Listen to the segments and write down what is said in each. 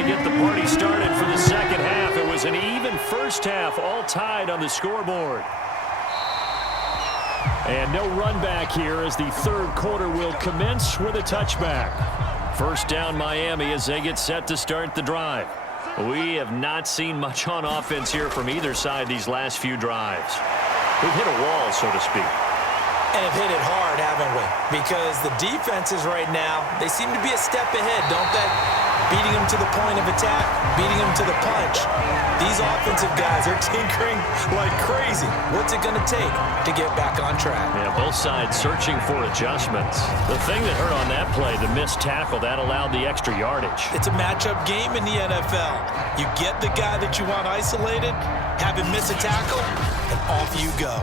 to get the party started for the second half. It was an even first half, all tied on the scoreboard. And no run back here as the third quarter will commence with a touchback. First down Miami as they get set to start the drive. We have not seen much on offense here from either side these last few drives. We've hit a wall, so to speak. And have hit it hard, haven't we? Because the defenses right now, they seem to be a step ahead, don't they? Beating them to the point of attack, beating them to the punch. These offensive guys are tinkering like crazy. What's it going to take to get back on track? Yeah, both sides searching for adjustments. The thing that hurt on that play, the missed tackle, that allowed the extra yardage. It's a matchup game in the NFL. You get the guy that you want isolated, have him miss a tackle, and off you go.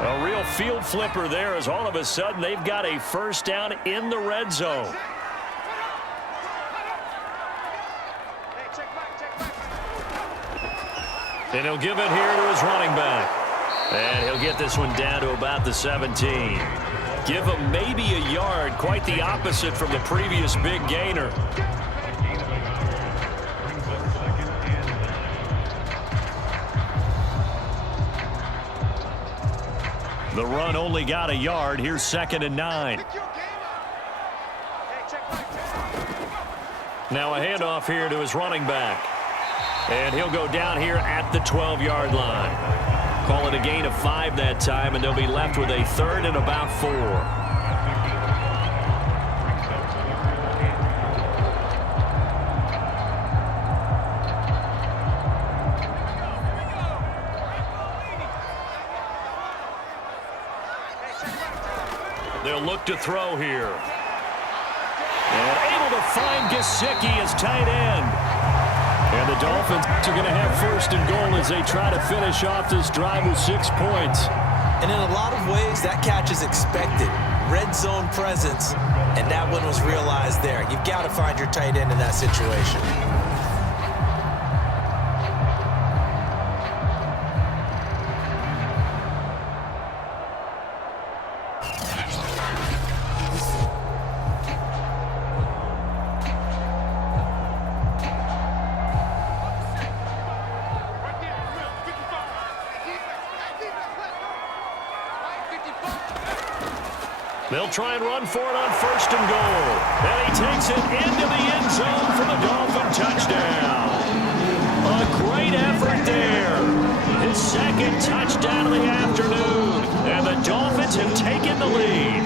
A real field flipper there as all of a sudden they've got a first down in the red zone. And he'll give it here to his running back. And he'll get this one down to about the 17. Give him maybe a yard, quite the opposite from the previous big gainer. The run only got a yard. Here's 2nd and 9. Now a handoff here to his running back. And he'll go down here at the 12-yard line. Call it a gain of 5 that time, and they'll be left with a 3rd and about 4. They'll look to throw here. And able to find Gesicki as tight end. And the Dolphins are going to have 1st and goal as they try to finish off this drive with 6 points. And in a lot of ways, that catch is expected. Red zone presence, and that one was realized there. You've got to find your tight end in that situation. They'll try and run for it on 1st and goal. And he takes it into the end zone for the Dolphin touchdown. A great effort there. His 2nd touchdown of the afternoon. And the Dolphins have taken the lead.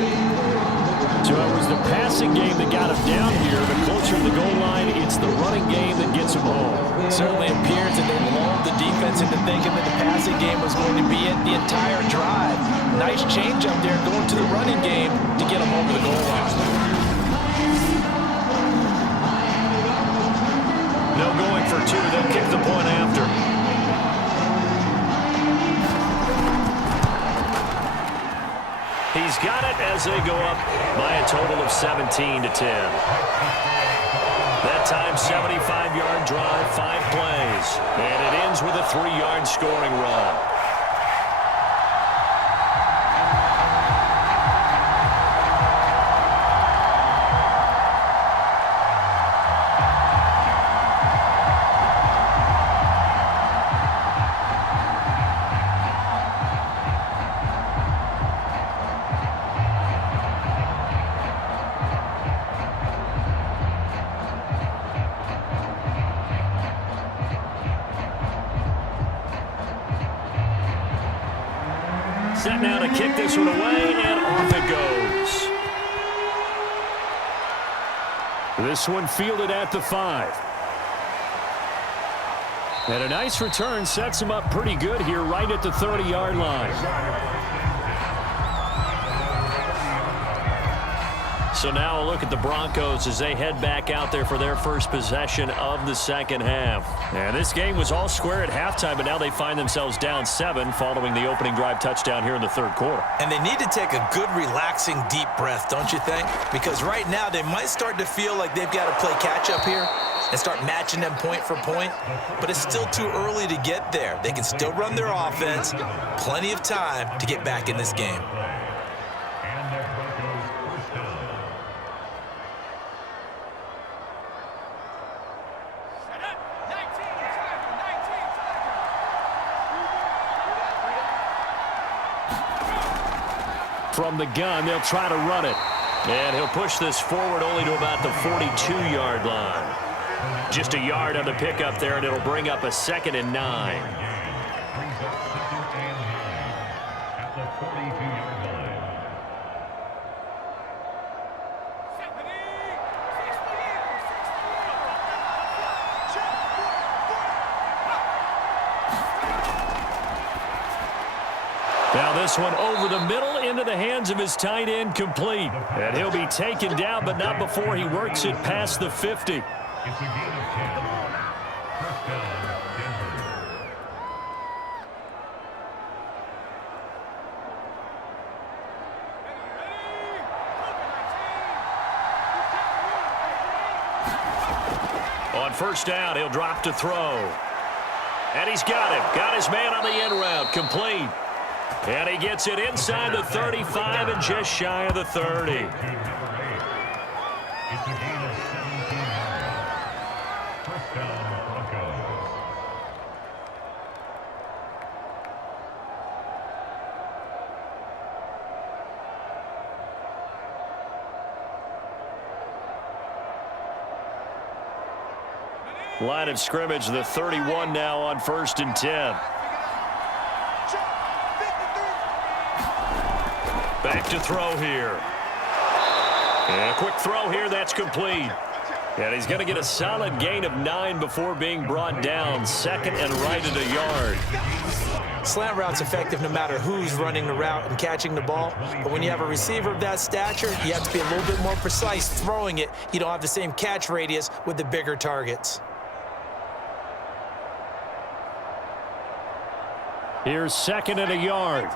So it was the passing game that got him down here. The closer to the goal line, it's the running game that gets him home. It certainly appears that they lulled the defense into thinking that the passing game was going to be it the entire drive. Nice change up there going to the running game to get him over the goal line. No going for 2. They'll kick the point after. He's got it as they go up by a total of 17-10. That time, 75-yard drive, 5 plays. And it ends with a 3-yard scoring run. Set now to kick this one away, and off it goes. This one fielded at the 5. And a nice return sets him up pretty good here right at the 30-yard line. So now a look at the Broncos as they head back out there for their first possession of the second half. And this game was all square at halftime, but now they find themselves down 7 following the opening drive touchdown here in the third quarter. And they need to take a good, relaxing, deep breath, don't you think? Because right now they might start to feel like they've got to play catch-up here and start matching them point for point. But it's still too early to get there. They can still run their offense. Plenty of time to get back in this game. From the gun, they'll try to run it. And he'll push this forward only to about the 42-yard line. Just a yard on the pickup there, and it'll bring up a 2nd and 9. Now this one over the middle into the hands of his tight end, complete. And he'll be taken down, but not before he works it past the 50. It's a gain of 10. First down, Denver. On first down, he'll drop to throw. And he's got him. Got his man on the end route, complete. And he gets it inside the 35 and just shy of the 30. It's a gain of 17 yards. First down, Broncos. Line of scrimmage, the 31 now on 1st and 10. Back to throw here. And a quick throw here, that's complete. And he's going to get a solid gain of 9 before being brought down. 2nd and right at a yard. Slant route's effective no matter who's running the route and catching the ball. But when you have a receiver of that stature, you have to be a little bit more precise throwing it. You don't have the same catch radius with the bigger targets. Here's 2nd and a yard.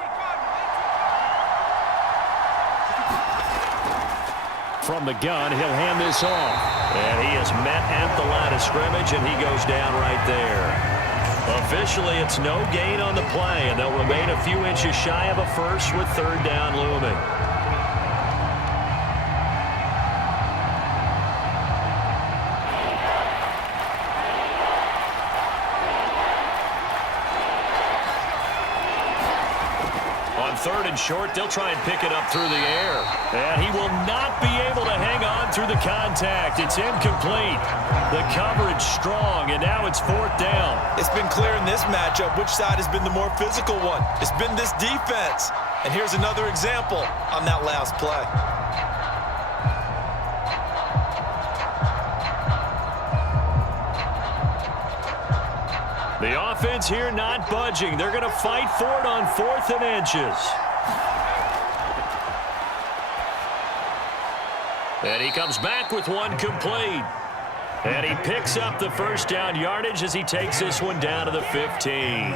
From the gun, he'll hand this off. And he is met at the line of scrimmage, and he goes down right there. Officially, it's no gain on the play, and they'll remain a few inches shy of a first with 3rd down looming. On 3rd and short, they'll try and pick it up through the air. And he will not be able to hang on through the contact. It's incomplete. The coverage strong, and now it's 4th down. It's been clear in this matchup which side has been the more physical one. It's been this defense. And here's another example on that last play. The offense here not budging. They're going to fight for it on 4th and inches. And he comes back with one complete. And he picks up the first down yardage as he takes this one down to the 15.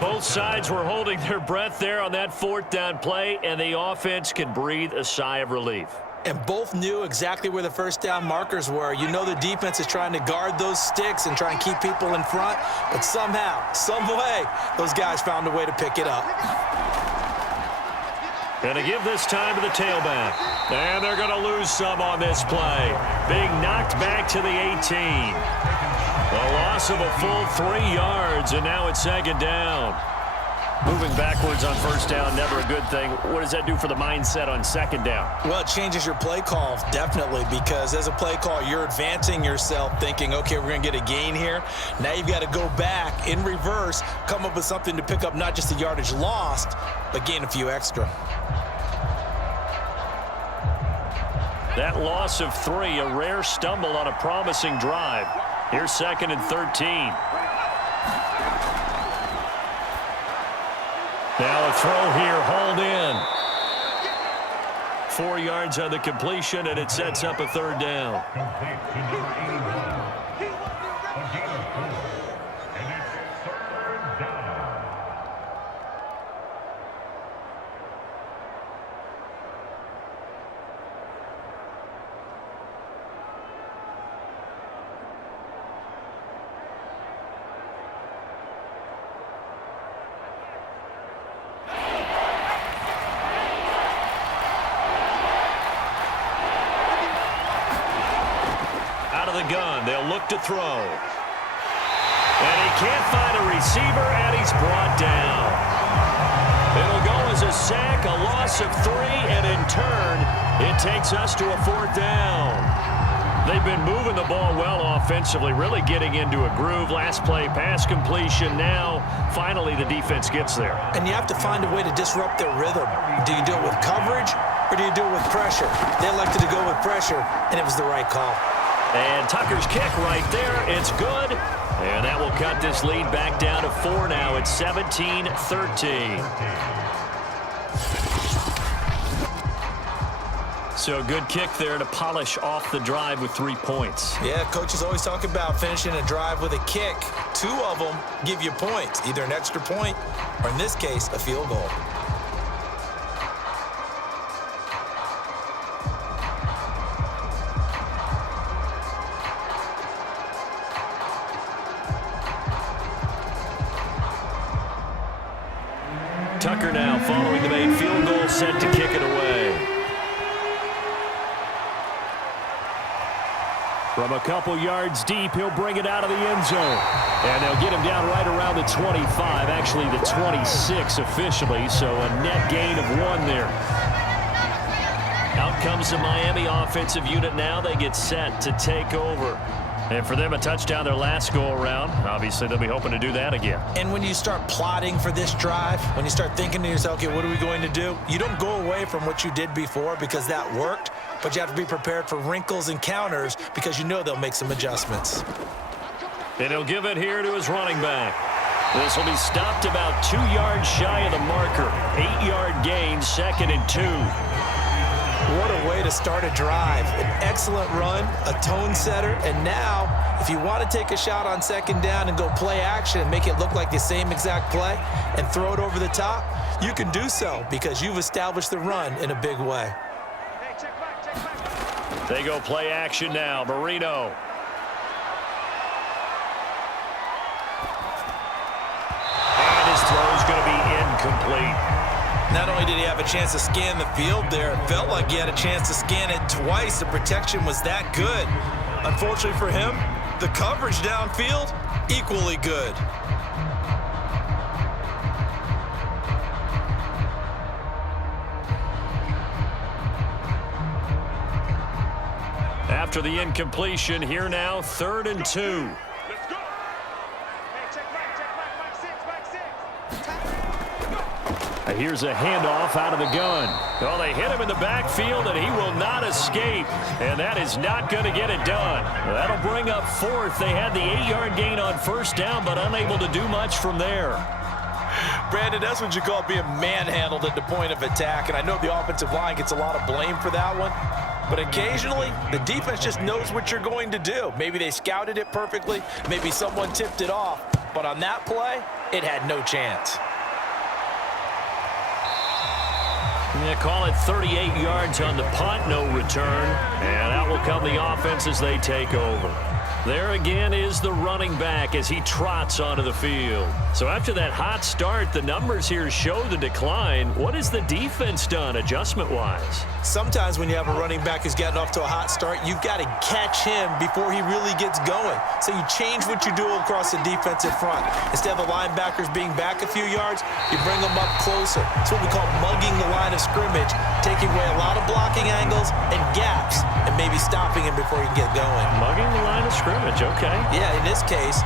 Both sides were holding their breath there on that 4th down play, and the offense can breathe a sigh of relief. And both knew exactly where the first down markers were. You know the defense is trying to guard those sticks and try and keep people in front, but somehow, some way, those guys found a way to pick it up. Going to give this time to the tailback. And they're going to lose some on this play. Being knocked back to the 18. A loss of a full 3 yards, and now it's 2nd down. Moving backwards on first down, never a good thing. What does that do for the mindset on 2nd down? Well, it changes your play call, definitely, because as a play call, you're advancing yourself thinking, okay, we're going to get a gain here. Now you've got to go back in reverse, come up with something to pick up not just the yardage lost, but gain a few extra. That loss of 3, a rare stumble on a promising drive. Here's 2nd and 13. Now a throw here, hauled in. 4 yards on the completion, and it sets up a 3rd down. Complete to number 81. A gain of 4. And it's 3rd down. The gun, they'll look to throw. And he can't find a receiver, and he's brought down. It'll go as a sack back, a loss of 3, and in turn, it takes us to a 4th down. They've been moving the ball well offensively, really getting into a groove. Last play, pass completion. Now, finally, the defense gets there. And you have to find a way to disrupt their rhythm. Do you do it with coverage, or do you do it with pressure? They elected to go with pressure, and it was the right call. And Tucker's kick right there. It's good. And that will cut this lead back down to 4 now. It's 17-13. So good kick there to polish off the drive with 3 points. Yeah, coaches always talk about finishing a drive with a kick. 2 of them give you points, either an extra point or, in this case, a field goal. Tucker now following the made field goal, set to kick it away. From a couple yards deep, he'll bring it out of the end zone. And they'll get him down right around the 25, actually the 26 officially, so a net gain of 1 there. Out comes the Miami offensive unit now. They get set to take over. And for them, a touchdown their last go-around. Obviously, they'll be hoping to do that again. And when you start plotting for this drive, when you start thinking to yourself, okay, what are we going to do? You don't go away from what you did before because that worked, but you have to be prepared for wrinkles and counters because you know they'll make some adjustments. And he'll give it here to his running back. This will be stopped about 2 yards shy of the marker. 8-yard gain, 2nd and 2. What a way to start a drive. An excellent run, a tone setter, and now if you want to take a shot on 2nd down and go play action and make it look like the same exact play and throw it over the top, you can do so because you've established the run in a big way. They go play action now. Marino. And his throw is going to be incomplete. Not only did he have a chance to scan the field there, it felt like he had a chance to scan it twice. The protection was that good. Unfortunately for him, the coverage downfield, equally good. After the incompletion, here now, 3rd and 2. Here's a handoff out of the gun. Well, they hit him in the backfield, and he will not escape. And that is not going to get it done. That'll bring up 4th. They had the 8-yard gain on 1st down, but unable to do much from there. Brandon, that's what you call being manhandled at the point of attack. And I know the offensive line gets a lot of blame for that one. But occasionally, the defense just knows what you're going to do. Maybe they scouted it perfectly. Maybe someone tipped it off. But on that play, it had no chance. Yeah, call it 38 yards on the punt, no return. And out will come the offense as they take over. There again is the running back as he trots onto the field. So after that hot start, the numbers here show the decline. What has the defense done adjustment-wise? Sometimes when you have a running back who's gotten off to a hot start, you've got to catch him before he really gets going. So you change what you do across the defensive front. Instead of the linebackers being back a few yards, you bring them up closer. It's what we call mugging the line of scrimmage, taking away a lot of blocking angles and gaps, and maybe stopping him before he can get going. Mugging the line of scrimmage, okay. Yeah, in this case.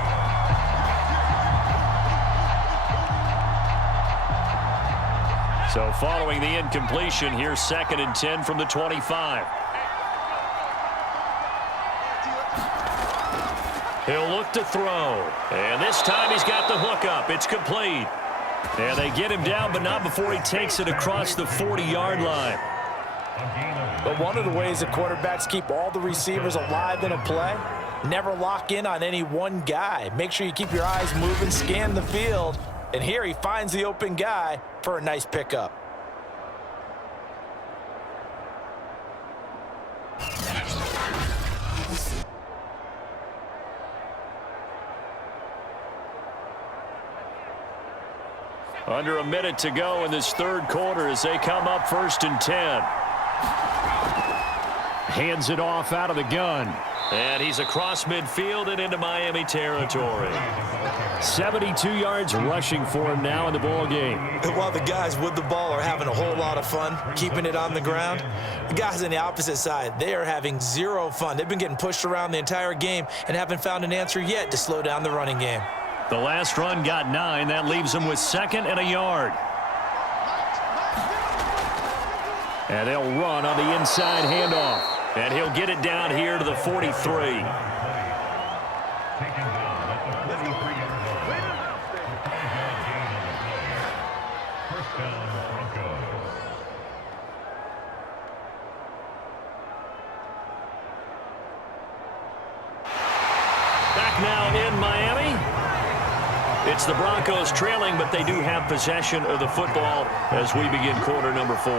So following the incompletion, here's 2nd and 10 from the 25. He'll look to throw. And this time he's got the hook up. It's complete. And they get him down, but not before he takes it across the 40-yard line. But one of the ways that quarterbacks keep all the receivers alive in a play, never lock in on any one guy. Make sure you keep your eyes moving, scan the field. And here he finds the open guy for a nice pickup. Under a minute to go in this 3rd quarter as they come up 1st and 10. Hands it off out of the gun. And he's across midfield and into Miami territory. 72 yards rushing for him now in the ball game. And while the guys with the ball are having a whole lot of fun keeping it on the ground, the guys on the opposite side, they are having zero fun. They've been getting pushed around the entire game and haven't found an answer yet to slow down the running game. The last run got 9. That leaves them with 2nd and a yard. And they'll run on the inside handoff. And he'll get it down here to the 43. Back now in Miami. It's the Broncos trailing, but they do have possession of the football as we begin quarter number 4.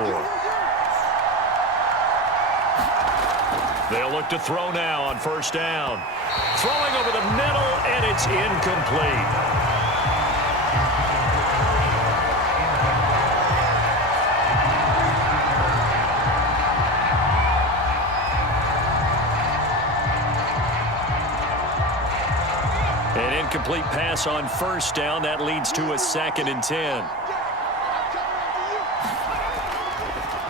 They'll look to throw now on 1st down. Throwing over the middle, and it's incomplete. An incomplete pass on 1st down. That leads to a 2nd and 10.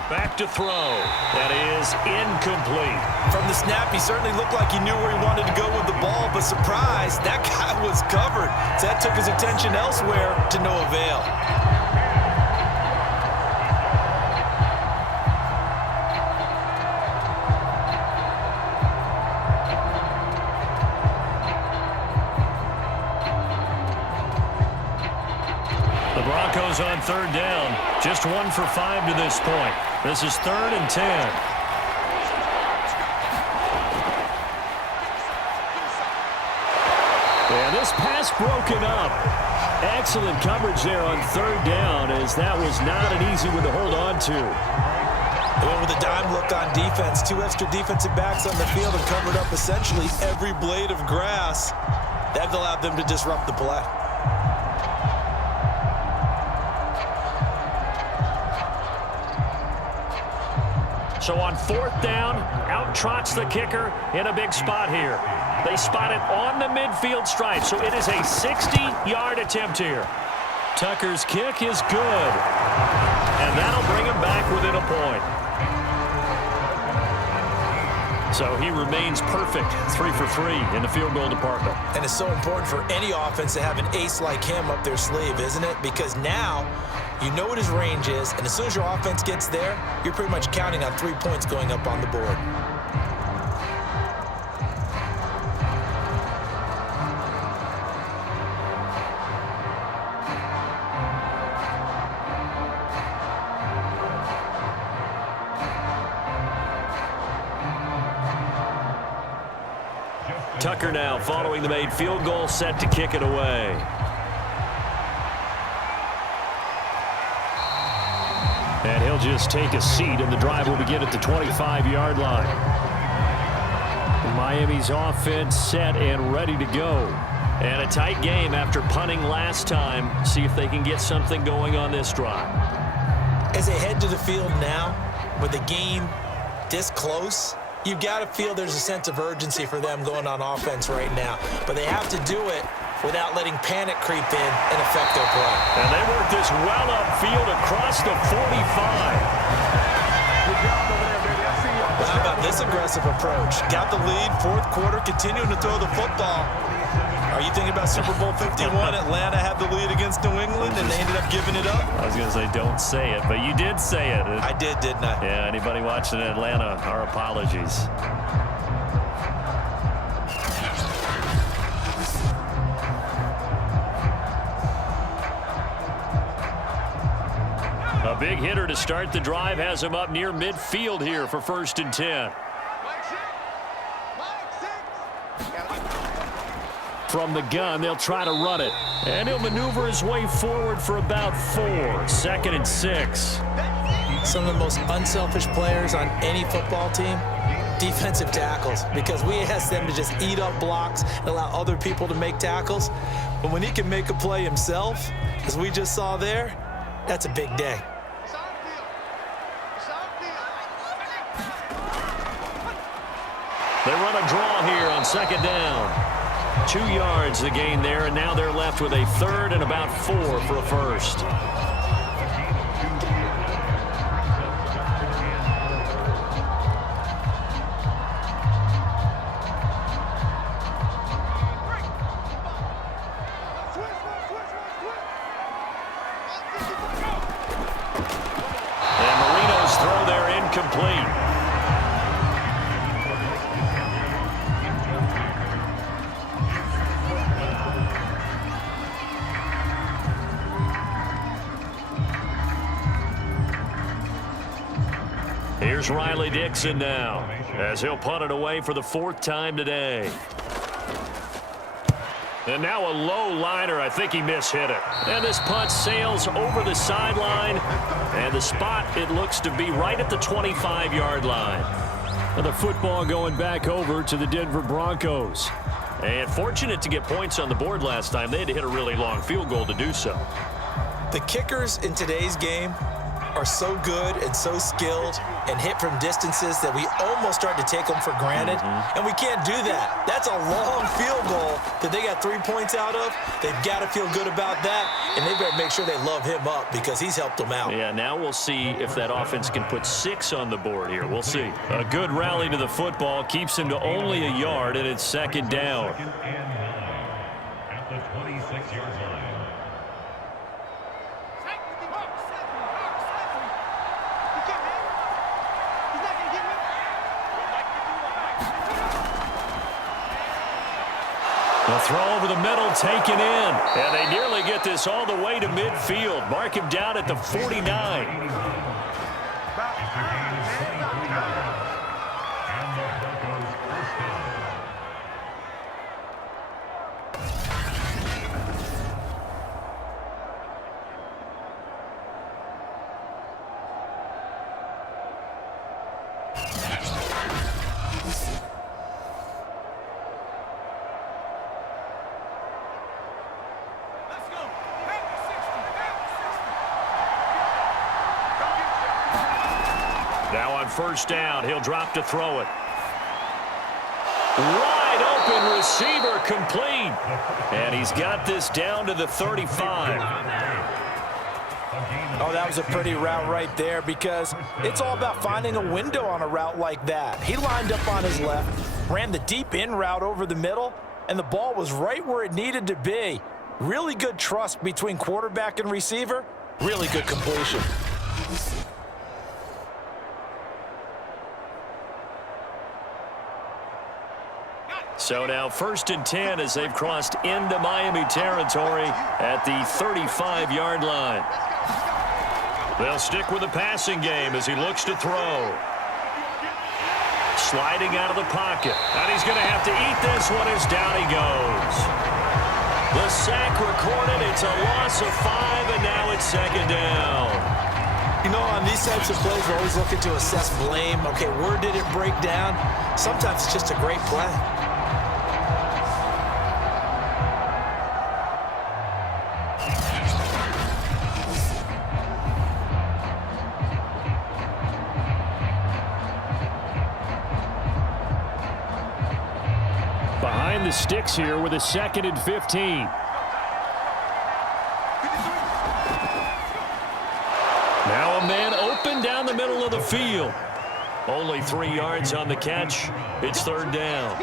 Back to throw. That is incomplete. From the snap, he certainly looked like he knew where he wanted to go with the ball, but surprise, that guy was covered. So that took his attention elsewhere to no avail. The Broncos on 3rd down. Just 1 for 5 to this point. This is 3rd and 10. And this pass broken up. Excellent coverage there on 3rd down, as that was not an easy one to hold on to. They went with a dime look on defense. 2 extra defensive backs on the field and covered up essentially every blade of grass. That allowed them to disrupt the play. So on 4th down, out trots the kicker in a big spot here. They spot it on the midfield stripe, so it is a 60-yard attempt here. Tucker's kick is good, and that'll bring him back within a point. So he remains perfect, 3 for 3 in the field goal department. And it's so important for any offense to have an ace like him up their sleeve, isn't it? Because now you know what his range is, and as soon as your offense gets there, you're pretty much counting on 3 points going up on the board. Tucker now following the made field goal, set to kick it away. And he'll just take a seat, and the drive will begin at the 25-yard line. Miami's offense set and ready to go. And a tight game after punting last time. See if they can get something going on this drive. As they head to the field now, with the game this close, you've got to feel there's a sense of urgency for them going on offense right now. But they have to do it without letting panic creep in and affect their play. And they work this well upfield across the 45. Well, how about this aggressive approach? Got the lead, 4th quarter, continuing to throw the football. Are you thinking about Super Bowl 51? Atlanta had the lead against New England, and they ended up giving it up? I was going to say, don't say it, but you did say it. I did, didn't I? Yeah, anybody watching Atlanta, our apologies. A big hitter to start the drive has him up near midfield here for 1st and 10. From the gun, they'll try to run it. And he'll maneuver his way forward for about 4. 2nd and 6. Some of the most unselfish players on any football team, defensive tackles, because we ask them to just eat up blocks and allow other people to make tackles. But when he can make a play himself, as we just saw there, that's a big day. They run a draw here on 2nd down. 2 yards the gain there, and now they're left with a third and about 4 for a first. Complete. Here's Riley Dixon now, as he'll punt it away for the 4th time today. And now a low liner. I think he mishit it. And this punt sails over the sideline. And the spot, it looks to be right at the 25-yard line. And the football going back over to the Denver Broncos. And fortunate to get points on the board last time. They had to hit a really long field goal to do so. The kickers in today's game are so good and so skilled and hit from distances that we almost start to take them for granted. And we can't do that. That's a long field goal that they got 3 points out of. They've got to feel good about that, and they better make sure they love him up because he's helped them out. Yeah, now we'll see if that offense can put 6 on the board here. We'll see. A good rally to the football keeps him to only a yard, and it's 2nd down. At the 26-yard line. The throw over the middle taken in. And they nearly get this all the way to midfield. Mark him down at the 49. Now on 1st down, he'll drop to throw it. Wide open receiver complete. And he's got this down to the 35. Oh, that was a pretty route right there because it's all about finding a window on a route like that. He lined up on his left, ran the deep in route over the middle, and the ball was right where it needed to be. Really good trust between quarterback and receiver. Really good completion. So now 1st and 10 as they've crossed into Miami territory at the 35-yard line. They'll stick with the passing game as he looks to throw. Sliding out of the pocket. And he's going to have to eat this one as down he goes. The sack recorded. It's a loss of 5, and now it's 2nd down. You know, on these types of plays, we're always looking to assess blame. Okay, where did it break down? Sometimes it's just a great play. Behind the sticks here with a 2nd and 15. Now a man open down the middle of the field. Only 3 yards on the catch. It's 3rd down.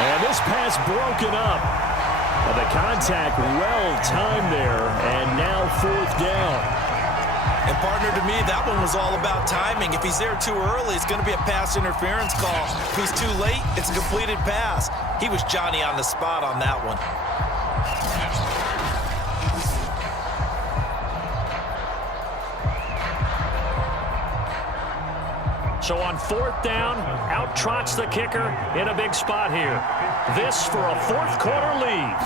And this pass broken up. The contact well-timed there, and now 4th down. And partner, to me, that one was all about timing. If he's there too early, it's going to be a pass interference call. If he's too late, it's a completed pass. He was Johnny on the spot on that one. So on 4th down, out trots the kicker in a big spot here. This for a 4th quarter lead.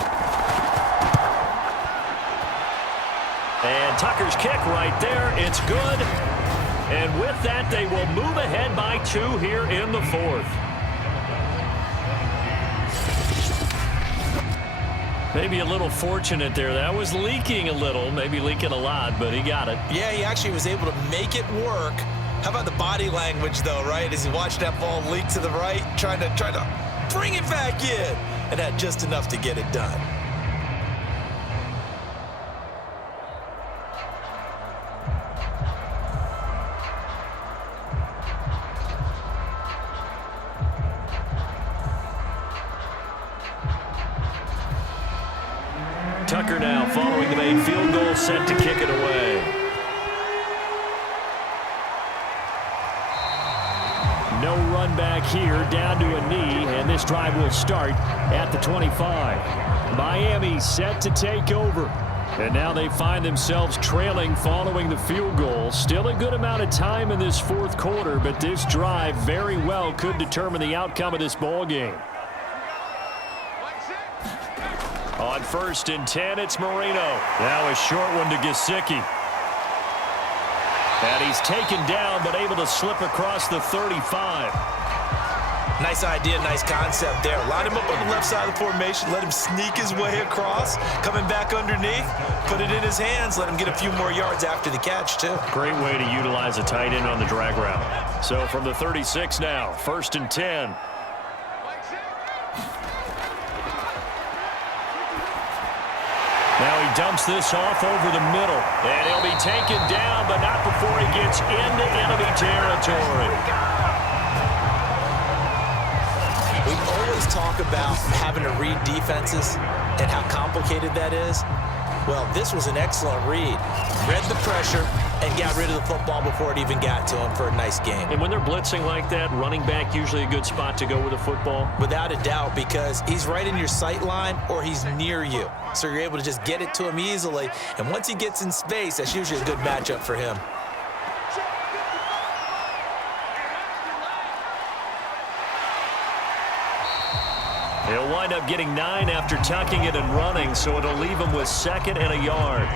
And Tucker's kick right there. It's good. And with that, they will move ahead by 2 here in the fourth. Maybe a little fortunate there. That was leaking a little, maybe leaking a lot, but he got it. Yeah, he actually was able to make it work. How about the body language, though, right? As he watched that ball leak to the right, trying to bring it back in, and had just enough to get it done. Tucker now following the made field goal, set to kick it away. No run back here, down to a knee, and this drive will start at the 25. Miami set to take over. And now they find themselves trailing following the field goal. Still a good amount of time in this fourth quarter, but this drive very well could determine the outcome of this ball game. On 1st and 10, it's Marino. Now a short one to Gesicki. And he's taken down, but able to slip across the 35. Nice idea, nice concept there. Line him up on the left side of the formation, let him sneak his way across, coming back underneath, put it in his hands, let him get a few more yards after the catch, too. Great way to utilize a tight end on the drag route. So from the 36 now, 1st and 10. Now he dumps this off over the middle, and he'll be taken down, but not before he gets into enemy territory. We always talk about having to read defenses and how complicated that is. Well, this was an excellent read. Read the pressure and got rid of the football before it even got to him for a nice game. And when they're blitzing like that, running back usually a good spot to go with the football? Without a doubt, because he's right in your sight line or he's near you. So you're able to just get it to him easily. And once he gets in space, that's usually a good matchup for him. He'll wind up getting 9 after tucking it and running, so it'll leave him with 2nd and a yard.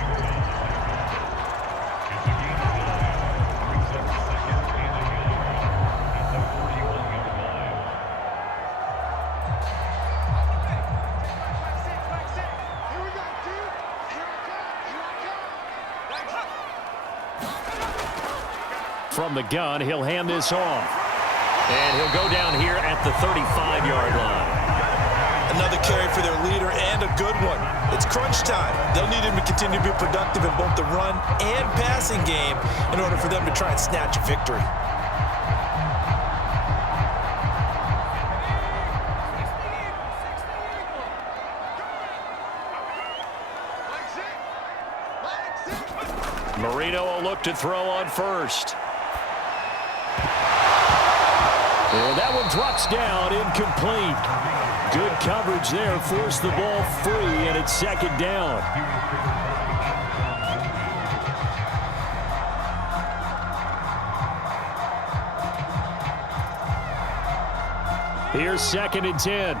From the gun, he'll hand this off. And he'll go down here at the 35-yard line. Another carry for their leader and a good one. It's crunch time. They'll need him to continue to be productive in both the run and passing game in order for them to try and snatch a victory. Marino will look to throw on 1st. And that one drops down, incomplete. Good coverage there, forced the ball free, and it's 2nd down. Here's 2nd and 10.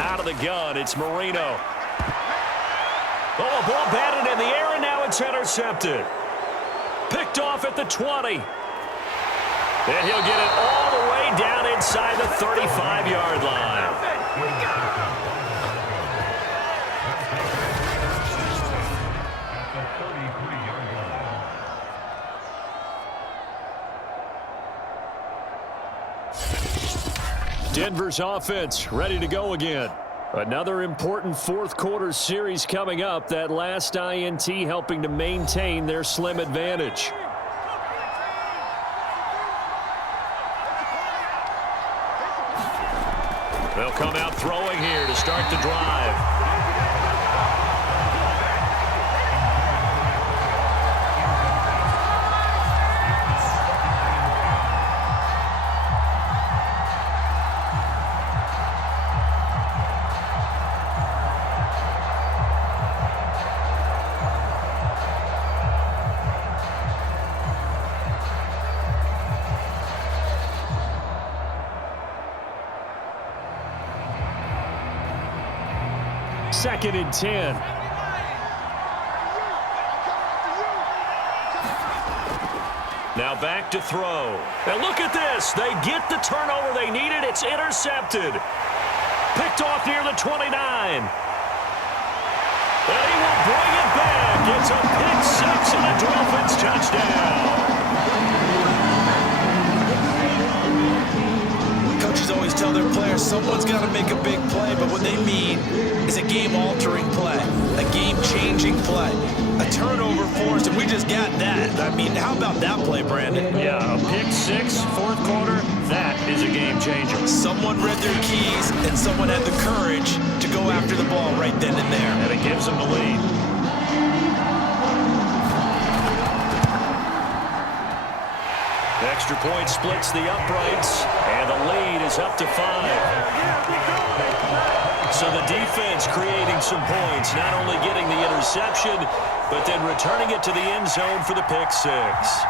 Out of the gun, it's Marino. Oh, a ball batted in the air, and now it's intercepted. Picked off at the 20. And he'll get it all the way down inside the 35-yard line. Denver's offense ready to go again. Another important fourth quarter series coming up. That last INT helping to maintain their slim advantage. They'll come out throwing here to start the drive. Second and 10. Now back to throw. And look at this. They get the turnover they needed. It's intercepted. Picked off near the 29. And he will bring it back. It's a pick six and a Dolphins touchdown. Coaches always tell their players someone's got to make a big play, but what they mean is a game-altering play, a game-changing play, a turnover forced, and we just got that. I mean, how about that play, Brandon? Yeah, a pick six, fourth quarter, that is a game changer. Someone read their keys, and someone had the courage to go after the ball right then and there. And it gives them the lead. Extra point splits the uprights, and the lead is up to 5. So the defense creating some points, not only getting the interception, but then returning it to the end zone for the pick six.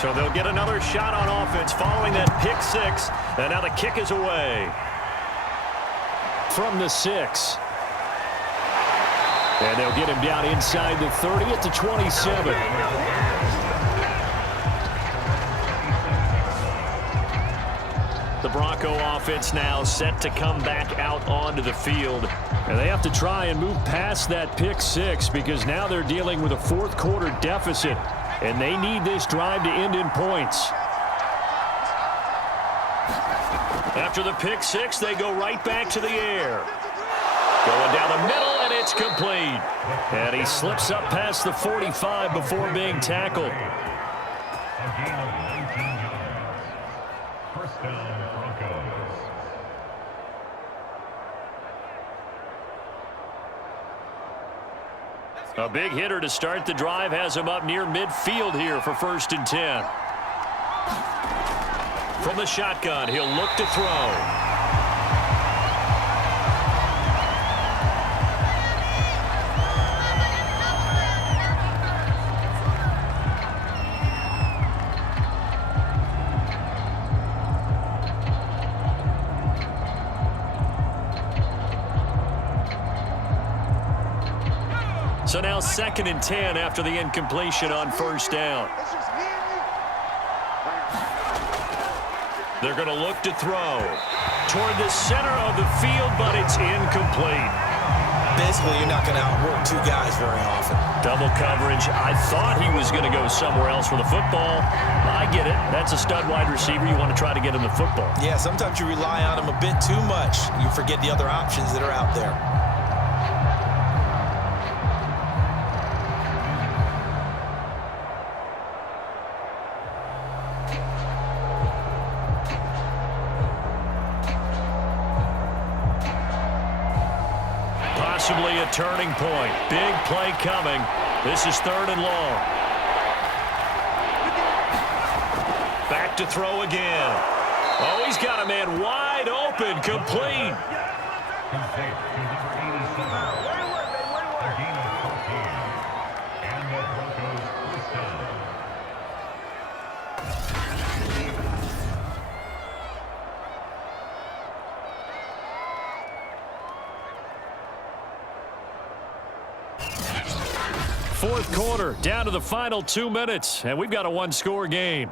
So they'll get another shot on offense following that pick six. And now the kick is away. From the 6. And they'll get him down inside the 30 at the 27. The Bronco offense now set to come back out onto the field. And they have to try and move past that pick six because now they're dealing with a fourth quarter deficit. And they need this drive to end in points. After the pick six, they go right back to the air. Going down the middle, and it's complete. And he slips up past the 45 before being tackled. A gain of 19 yards. First down, Broncos. A big hitter to start the drive has him up near midfield here for 1st and 10. From the shotgun, he'll look to throw. So now 2nd and 10 after the incompletion on 1st down. They're going to look to throw toward the center of the field, but it's incomplete. Basically, you're not going to outwork two guys very often. Double coverage. I thought he was going to go somewhere else with the football. I get it. That's a stud wide receiver. You want to try to get him the football. Yeah, sometimes you rely on him a bit too much. You forget the other options that are out there. Possibly a turning point. Big play coming. This is 3rd and long. Back to throw again. Oh, he's got a man wide open. Complete. Complete to number 87. A gain of 14. And the Broncos first down. Fourth quarter, down to the final 2 minutes, and we've got a one-score game.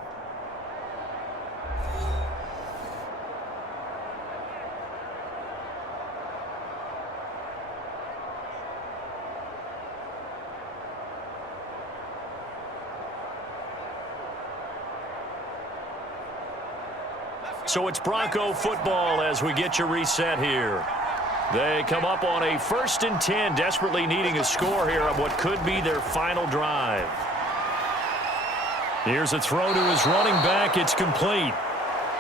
So it's Bronco football as we get you reset here. They come up on a 1st and 10, desperately needing a score here on what could be their final drive. Here's a throw to his running back. It's complete.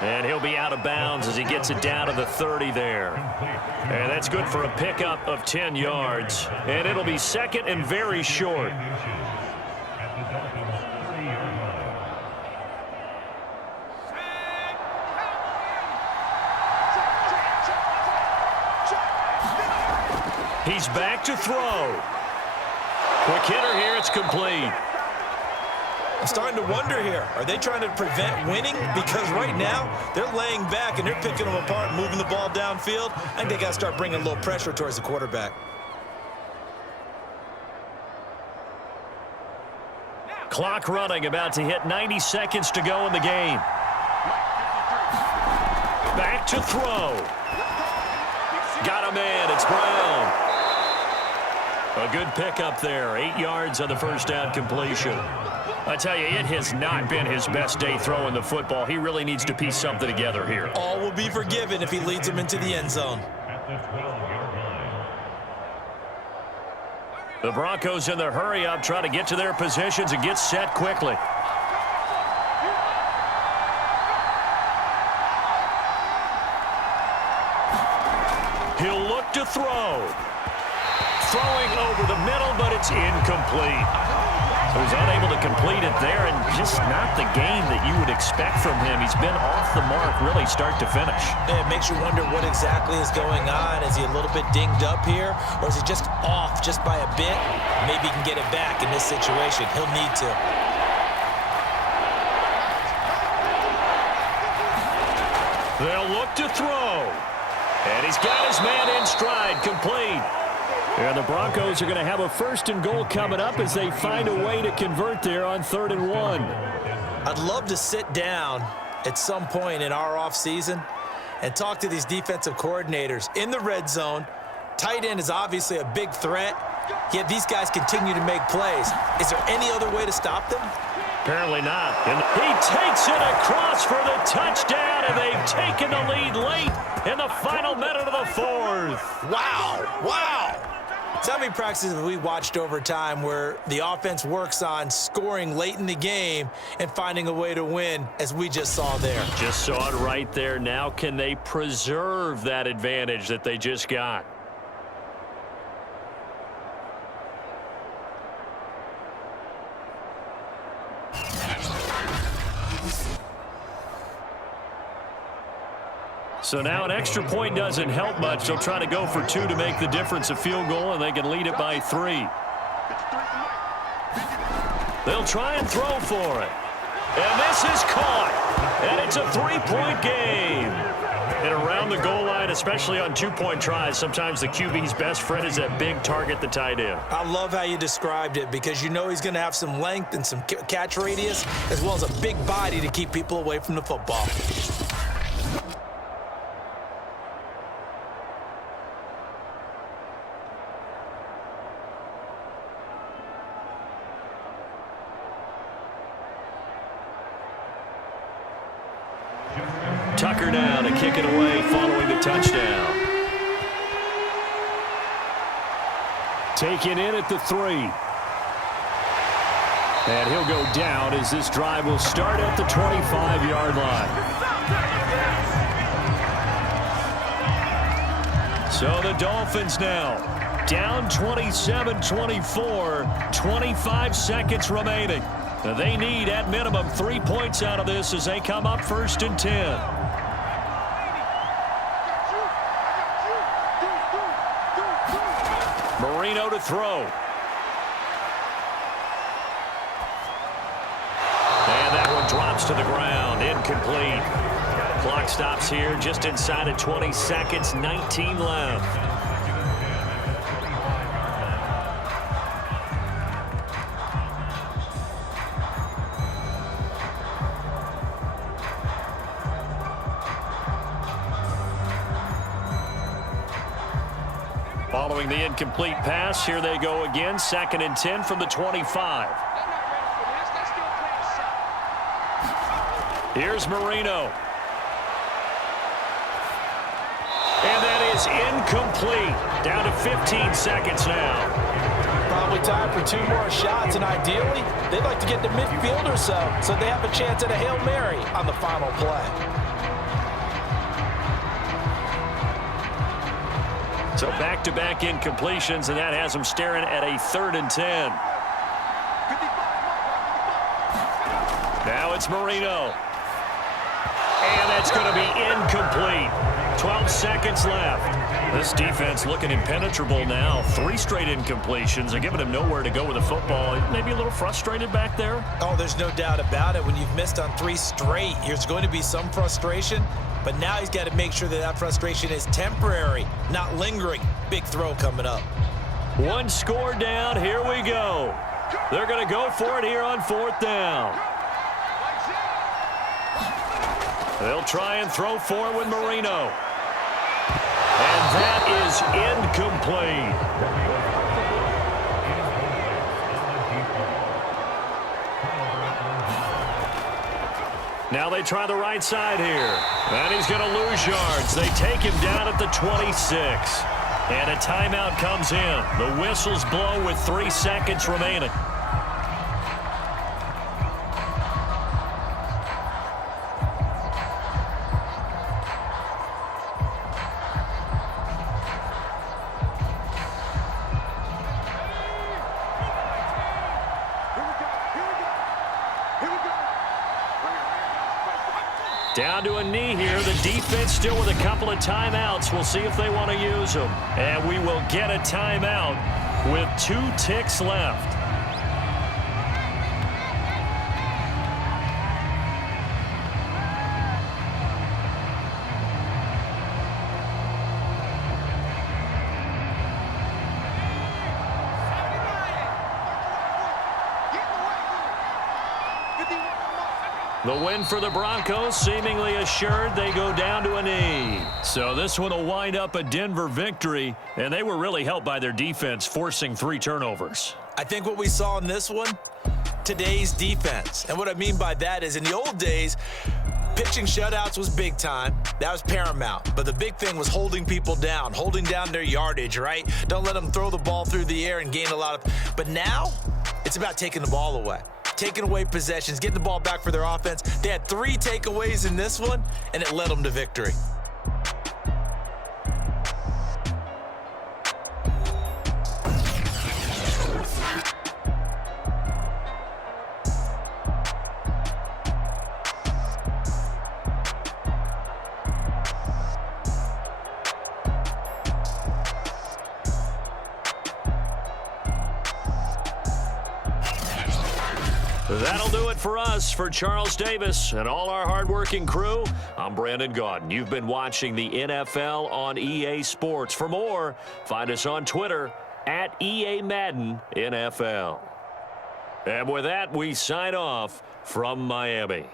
And he'll be out of bounds as he gets it down to the 30 there. And that's good for a pickup of 10 yards. And it'll be second and very short. At the Dolphins' 30-yard line. He's back to throw. Quick hitter here. It's complete. I'm starting to wonder here, are they trying to prevent winning? Because right now, they're laying back and they're picking them apart, moving the ball downfield. I think they got to start bringing a little pressure towards the quarterback. Clock running, about to hit 90 seconds to go in the game. Back to throw. Got a man, it's Brown. A good pickup there, 8 yards on the first down completion. I tell you, it has not been his best day throwing the football. He really needs to piece something together here. All will be forgiven if he leads them into the end zone. At the 12-yard line. The Broncos in the hurry-up try to get to their positions and get set quickly. He'll look to throw. Throwing over the middle, but it's incomplete. So he's unable to complete it there, and just not the game that you would expect from him. He's been off the mark really start to finish. It makes you wonder what exactly is going on. Is he a little bit dinged up here, or is he just off just by a bit? Maybe he can get it back in this situation. He'll need to. They'll look to throw. And he's got his man in stride, complete. And the Broncos are going to have a first and goal coming up as they find a way to convert there on 3rd and 1. I'd love to sit down at some point in our offseason and talk to these defensive coordinators in the red zone. Tight end is obviously a big threat, yet these guys continue to make plays. Is there any other way to stop them? Apparently not. And he takes it across for the touchdown, and they've taken the lead late in the final minute of the 4th. Wow. Wow. So how many practices have we watched over time where the offense works on scoring late in the game and finding a way to win, as we just saw there? Just saw it right there. Now can they preserve that advantage that they just got? So now an extra point doesn't help much. They'll try to go for 2 to make the difference a field goal, and they can lead it by 3. They'll try and throw for it. And this is caught. And it's a 3-point game. And around the goal line, especially on 2-point tries, sometimes the QB's best friend is that big target, the tight end. I love how you described it, because you know he's going to have some length and some catch radius, as well as a big body to keep people away from the football. Tucker now to kick it away following the touchdown. Taken in at the 3. And he'll go down as this drive will start at the 25-yard line. So the Dolphins now down 27-24, 25 seconds remaining. They need, at minimum, 3 points out of this as they come up 1st and 10. Marino to throw. And that one drops to the ground. Incomplete. Clock stops here just inside of 20 seconds. 19 left. Following the incomplete pass, here they go again. 2nd and 10 from the 25. Here's Marino. And that is incomplete. Down to 15 seconds now. Probably time for 2 more shots, and ideally, they'd like to get to midfield or so they have a chance at a Hail Mary on the final play. So back-to-back incompletions, and that has them staring at a 3rd and 10. Now it's Marino. And that's going to be incomplete. 12 seconds left. This defense looking impenetrable now. 3 straight incompletions and giving him nowhere to go with the football. Maybe a little frustrated back there. Oh, there's no doubt about it. When you've missed on 3 straight, there's going to be some frustration. But now he's got to make sure that that frustration is temporary, not lingering. Big throw coming up. 1 score down. Here we go. They're going to go for it here on 4th down. They'll try and throw for it with Marino. And that is incomplete. Now they try the right side here. And he's going to lose yards. They take him down at the 26. And a timeout comes in. The whistles blow with 3 seconds remaining. Down to a knee here. The defense still with a couple of timeouts. We'll see if they want to use them. And we will get a timeout with 2 ticks left. The win for the Broncos seemingly assured. They go down to a knee. So this one will wind up a Denver victory, and they were really helped by their defense forcing 3 turnovers. I think what we saw in this one, today's defense. And what I mean by that is in the old days, pitching shutouts was big time. That was paramount. But the big thing was holding people down, holding down their yardage, right? Don't let them throw the ball through the air and gain a lot of. But now it's about taking the ball away. Taking away possessions, getting the ball back for their offense. They had 3 takeaways in this one, and it led them to victory. That'll do it for us. For Charles Davis and all our hardworking crew, I'm Brandon Gaudin. You've been watching the NFL on EA Sports. For more, find us on Twitter at EA Madden NFL. And with that, we sign off from Miami.